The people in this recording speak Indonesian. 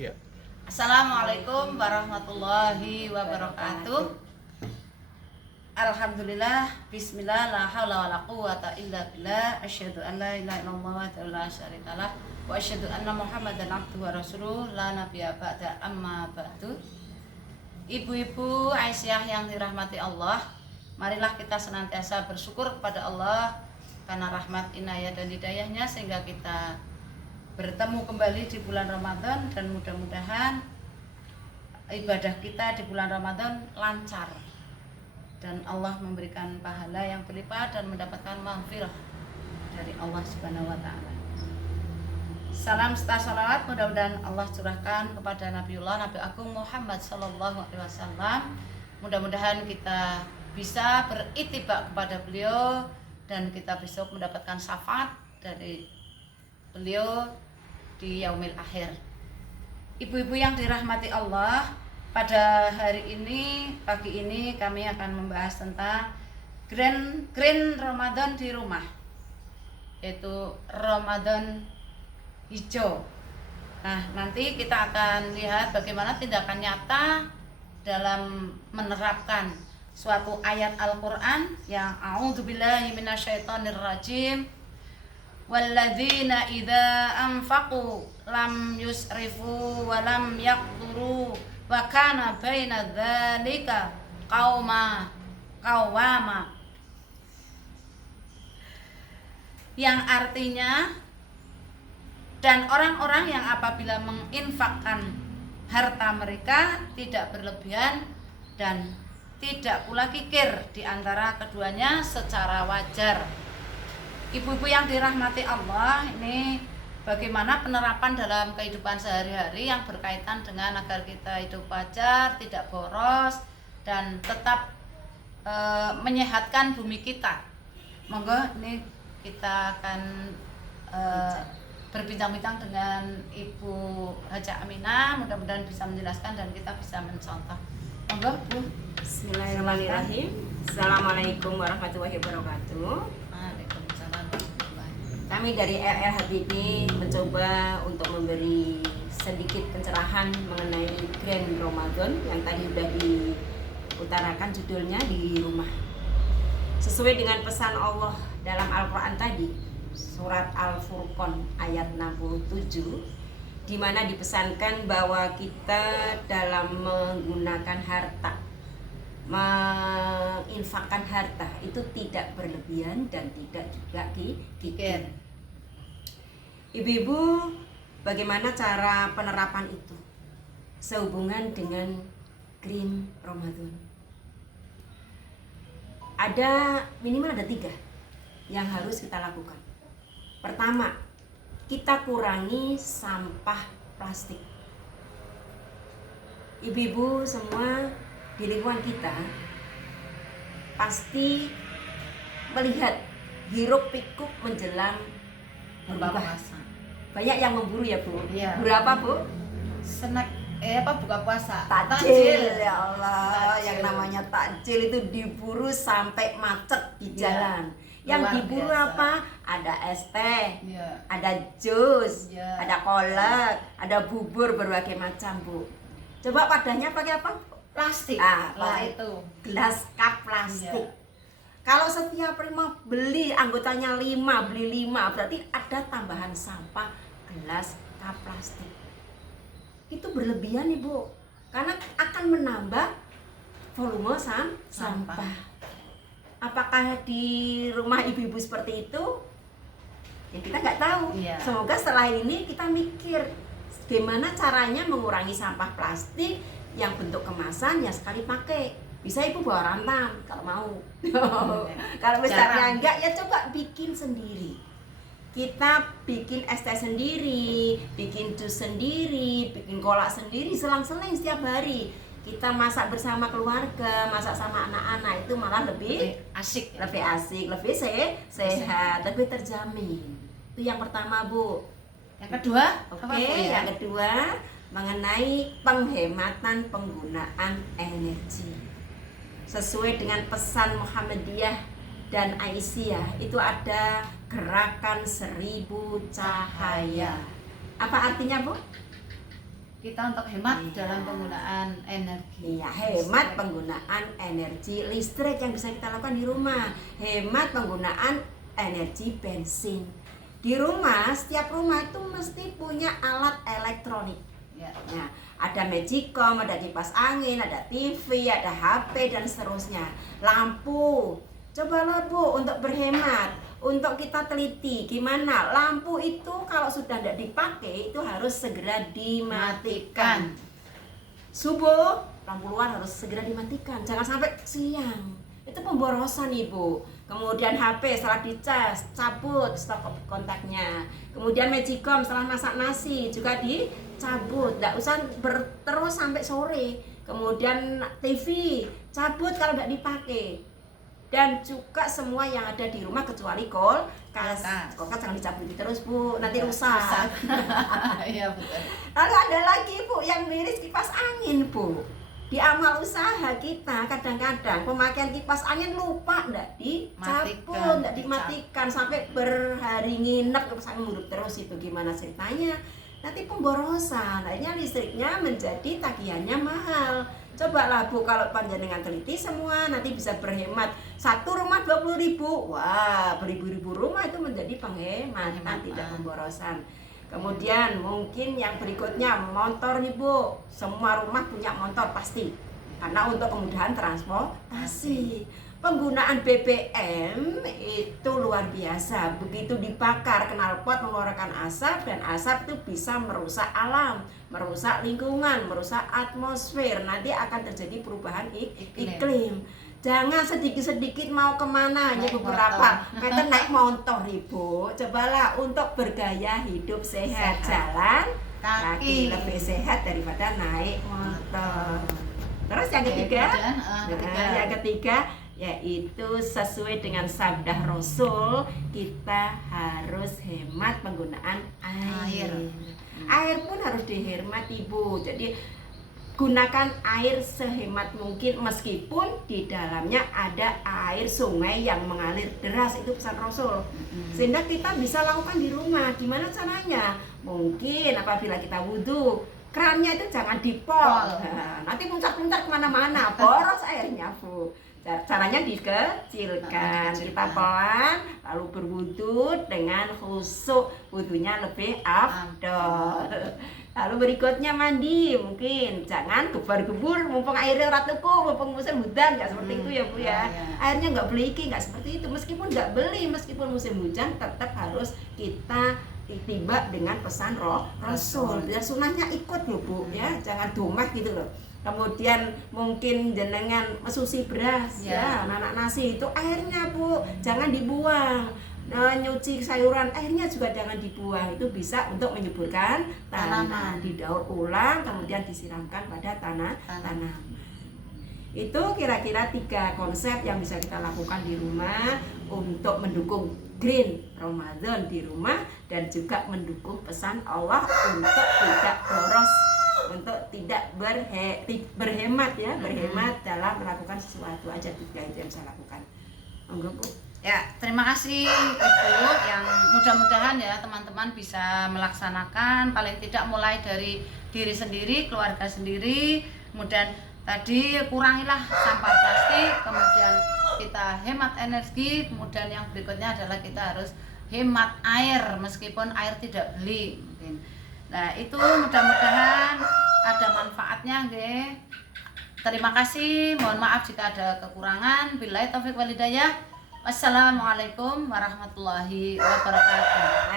Iya. Assalamualaikum warahmatullahi wabarakatuh. Alhamdulillah, bismillah, la haula wala quwata illa billah. Asyhadu an la ilaha illallah wa la syarikalah wa asyhadu anna Muhammadan abduhu wa rasuluh la nabiyya ba'da amma ba'du. Ibu-ibu Aisyah yang dirahmati Allah, marilah kita senantiasa bersyukur kepada Allah karena rahmat, inayah dan hidayahnya sehingga kita bertemu kembali di bulan Ramadan, dan mudah-mudahan ibadah kita di bulan Ramadan lancar dan Allah memberikan pahala yang berlipat dan mendapatkan maghfirah dari Allah Subhanahu wa taala. Salam serta salawat mudah-mudahan Allah curahkan kepada Nabiullah Nabi Agung Muhammad sallallahu alaihi wasallam. Mudah-mudahan kita bisa beritibak kepada beliau dan kita besok mendapatkan syafaat dari beliau di yaumil akhir. Ibu-ibu yang dirahmati Allah, pada hari ini, pagi ini kami akan membahas tentang green Ramadan di rumah, yaitu Ramadan hijau. Nah, nanti kita akan lihat bagaimana tindakan nyata dalam menerapkan suatu ayat Al-Quran yang a'udzubillahi minasyaitonirrajim. Walladzina idza anfaqu lam yusrifu wa lam yaqturu wa kana baina dzalika qawama, yang artinya, dan orang-orang yang apabila menginfakkan harta mereka tidak berlebihan dan tidak pula kikir di antara keduanya secara wajar. Ibu-ibu yang dirahmati Allah, ini bagaimana penerapan dalam kehidupan sehari-hari yang berkaitan dengan agar kita hidup wajar, tidak boros, dan tetap menyehatkan bumi kita. Monggo ini kita akan berbincang-bincang dengan Ibu Haja Aminah, mudah-mudahan bisa menjelaskan dan kita bisa mencontoh. Monggo Bu. Bismillahirrahmanirrahim. Assalamualaikum warahmatullahi wabarakatuh. Kami dari RR Habibie mencoba untuk memberi sedikit pencerahan mengenai Grand Ramadan yang tadi sudah diutarakan judulnya di rumah. Sesuai dengan pesan Allah dalam Al-Quran tadi, surat Al-Furqan ayat 67, di mana dipesankan bahwa kita dalam menggunakan harta, menginfakkan harta itu tidak berlebihan dan tidak juga kikir. Ibu-ibu, bagaimana cara penerapan itu sehubungan dengan Green Ramadan? Minimal ada 3 yang harus kita lakukan. Pertama, kita kurangi sampah plastik. Ibu-ibu semua di lingkungan kita pasti melihat hiruk pikuk menjelang berbuka. Banyak yang memburu ya Bu. Iya. Berapa Bu? Snack buka puasa. Takjil ya Allah. Takjil. Yang namanya takjil itu diburu sampai macet di jalan. Yang Luar diburu biasa. apa? Ada es teh, Iya. ada jus, Iya. ada kolak, ada bubur berbagai macam Bu. Coba wadahnya pakai apa? Plastik. Ah, Lah pakai itu. gelas cup plastik. Iya. Kalau setiap rumah beli anggotanya 5, beli 5, berarti ada tambahan sampah gelas cup plastik. Itu berlebihan Ibu, karena akan menambah volume sampah. Apakah di rumah ibu-ibu seperti itu? Ya kita nggak tahu. Iya. Semoga setelah ini kita mikir gimana caranya mengurangi sampah plastik yang bentuk kemasan yang sekali pakai. Bisa Ibu bawa rantam kalau mau. Kalau misalnya enggak, ya coba bikin sendiri. Kita bikin es teh sendiri, bikin jus sendiri, bikin kolak sendiri, selang-seling setiap hari. Kita masak bersama keluarga, masak sama anak-anak, itu malah lebih asik. lebih asik, lebih sehat, lebih terjamin. Itu yang pertama Bu. Yang kedua, Oke, apa, Bu, ya? yang kedua mengenai penghematan penggunaan energi. Sesuai dengan pesan Muhammadiyah dan Aisyah, itu ada gerakan 1000 cahaya. Apa artinya Bu? kita untuk hemat Iya. dalam penggunaan energi. Iya, hemat penggunaan energi listrik yang bisa kita lakukan di rumah. Hemat penggunaan energi bensin. Di rumah, setiap rumah itu mesti punya alat elektronik. Ya. Nah, ada magicom, ada kipas angin, ada TV, ada HP dan seterusnya. Lampu. Cobalah Bu untuk berhemat, untuk kita teliti gimana lampu itu kalau sudah tidak dipakai itu harus segera dimatikan. Subuh, lampu luar harus segera dimatikan, jangan sampai siang. Itu pemborosan Ibu. Kemudian HP setelah dicas, cabut stop kontaknya. Kemudian magicom setelah masak nasi juga dicabut, tidak usah terus sampai sore. Kemudian TV cabut kalau tidak dipakai. Dan juga semua yang ada di rumah kecuali kulkas. Kulkas jangan dicabuti terus Bu, nanti rusak. Iya betul. Lalu ada lagi Bu yang miris kipas angin Bu. Di amal usaha kita kadang-kadang pemakaian kipas angin lupa ndak dicabut, ndak dimatikan sampai berhari nginep kipas angin muruk terus, itu gimana ceritanya? Nanti pemborosan, akhirnya listriknya menjadi tagihannya mahal. Cobalah Bu kalau panjenengan teliti semua nanti bisa berhemat. Satu rumah 20.000. Wah, beribu-ribu rumah itu menjadi penghematan, tidak pemborosan. Kemudian mungkin yang berikutnya motor nih Bu. Semua rumah punya motor pasti. Karena untuk kemudahan transportasi. Penggunaan BBM itu luar biasa. Begitu dibakar knalpot mengeluarkan asap, dan asap itu bisa merusak alam, merusak lingkungan, merusak atmosfer. Nanti akan terjadi perubahan iklim. Jangan sedikit-sedikit mau kemana, hanya beberapa meter naik motor Ibu. Cobalah untuk bergaya hidup sehat. Jalan kaki lebih sehat daripada naik motor. Terus yang ketiga, yang ketiga yaitu sesuai dengan sabda Rasul, kita harus hemat penggunaan air. Air pun harus dihormati Bu. Jadi gunakan air sehemat mungkin meskipun di dalamnya ada air sungai yang mengalir deras, itu pesan Rasul. Sehingga kita bisa lakukan di rumah. Gimana caranya? Mungkin apabila kita wudhu, kerannya itu jangan dipol. Nanti muncrat-muncrat kemana-mana, boros airnya Bu. Caranya dikecilkan, kita pelan lalu berwudu dengan khusyuk, wudunya lebih afdol. Lalu berikutnya mandi, mungkin jangan gebar-gebur mumpung airnya ora tuku, mumpung musim hujan, nggak seperti itu ya Bu ya. Airnya nggak beli iki, nggak seperti itu. Meskipun nggak beli, meskipun musim hujan, tetap harus kita tiba dengan pesan Rasul. Biar sunahnya ikut loh Bu ya, jangan domah gitu loh. Kemudian mungkin jenengan mesusi beras ya, anak nasi itu airnya Bu jangan dibuang. Nyuci sayuran airnya juga jangan dibuang, itu bisa untuk menyuburkan tanaman. Didaur ulang kemudian disiramkan pada tanaman. Itu kira-kira 3 konsep yang bisa kita lakukan di rumah untuk mendukung green Ramadan di rumah dan juga mendukung pesan Allah untuk tidak boros, untuk tidak berhemat ya, berhemat dalam melakukan sesuatu aja. 3 itu yang saya lakukan. Monggo Bu. Ya, terima kasih Ibu, yang mudah-mudahan ya teman-teman bisa melaksanakan paling tidak mulai dari diri sendiri, keluarga sendiri. Kemudian tadi kurangilah sampah plastik, kemudian kita hemat energi, kemudian yang berikutnya adalah kita harus hemat air meskipun air tidak beli mungkin. Nah, itu mudah-mudahan ada manfaatnya nggih. Terima kasih, mohon maaf jika ada kekurangan. Billahi taufik wal hidayah. Wassalamualaikum warahmatullahi wabarakatuh.